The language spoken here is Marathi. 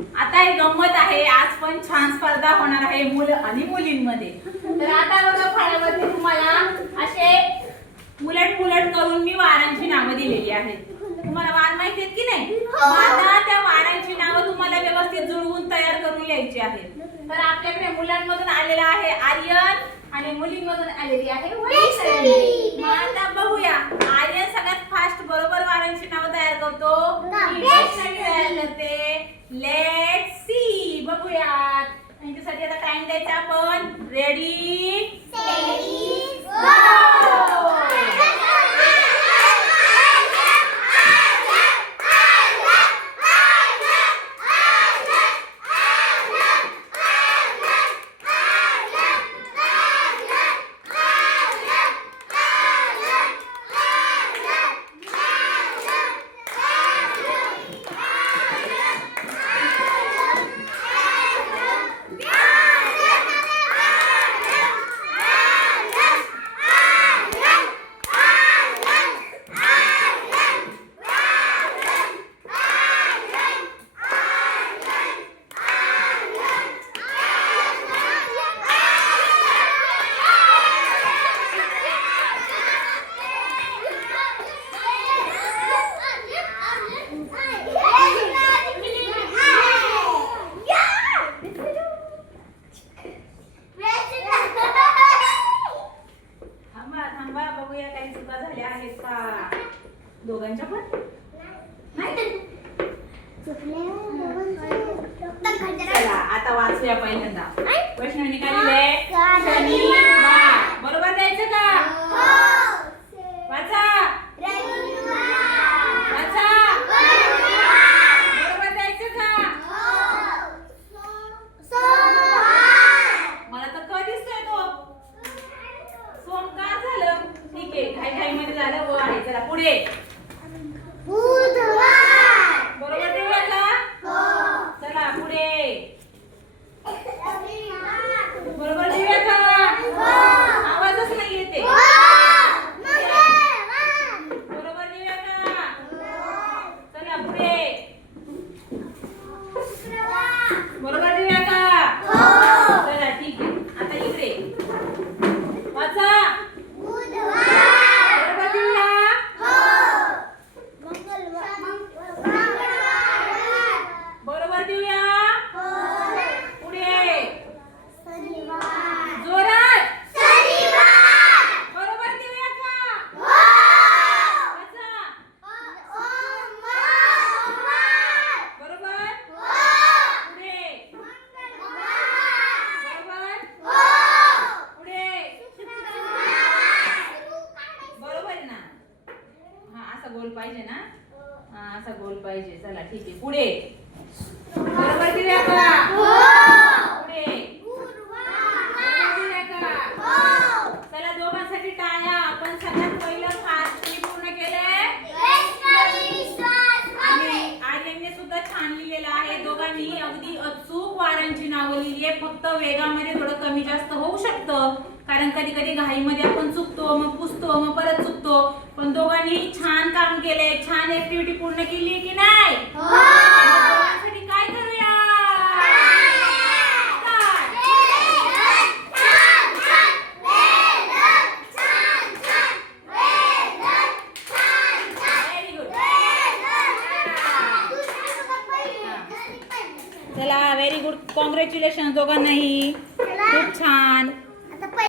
आता एक गंमत आहे, आज पण छान स्पर्धा होणार आहे मुलं आणि मुलींमध्ये. तर आता बघा फळ्यावरती तुम्हाला असे उलट पुलट करून मी वारांची नावं दिलेली आहेत. तुम्हाला वार माहिती आहेत की नाही? आता त्या वारांची नावं तुम्हाला व्यवस्थित जुळवून तयार करून लिहायची आहेत. तर आपल्याकडे मुलांमधून आलेला आहे आर्यन आणि मुलींमधून आलेली आहे वैष्णवी. मग आता बघूया आर्यन सगळ्यात फास्ट बरोबर वारांची नावं तयार करतो की वैष्णवी तयार करते. लेट्स सी, बघूयात. त्यांच्यासाठी आता टाइम द्यायचा आपण. रेडी स्टेडी गो. बघूया काही चुका झाल्या आहेत का दोघांच्या पण. नाही चला आता वाचूया पहिल्यांदा. वैष्णवीने काय लिहिलंय? शनिवार. बरोबर द्यायचं का? वाचा वाचा. बरोबर द्यायचं का? मला तर क दिसतोय तो. सोमवार झालं. ठीक आहे, घाई घाई मध्ये झालं. व आहे. चला पुढे. बरोबर देऊया का? चला पुढे. बरोबर देऊया का? आवाजच नाही येते. बरोबर देऊया का? चला पुढे. बरोबर देऊया का? चला ठीक आहे. आता इकडे वाचा. बरोबर देऊया? बरोबर देऊया? पुढे जोरात. बरोबर देऊया का? वाचा. बरोबर. पुढे. बरोबर. पुढे. बरोबर आहे ना? हा असा गोल पाहिजे ना? हा असा गोल पाहिजे. चला ठीक आहे. पुढे. बरोबर देऊया का? पुढे. बरोबर देऊया का? चला दोघांसाठी टाळ्या. आपण सगळ्यात पहिलं फास्ट पूर्ण केलंय आणि आर्यनने सुद्धा छान लिहिलेलं आहे. दोघांनी अगदी अचूक वारांची नावं लिहिली आहे. फक्त वेगामध्ये थोडं कमी जास्त होऊ शकतं, कारण कधी कधी घाईमध्ये आपण चुकतो, मग पुसतो, मग परत चुकतो. पण दोघांनी छान काम केलंय. छान ऍक्टिव्हिटी पूर्ण केली की नाही? दोघांसाठी काय करूया? चला व्हेरी गुड. कॉंग्रॅच्युलेशन दोघांनाही.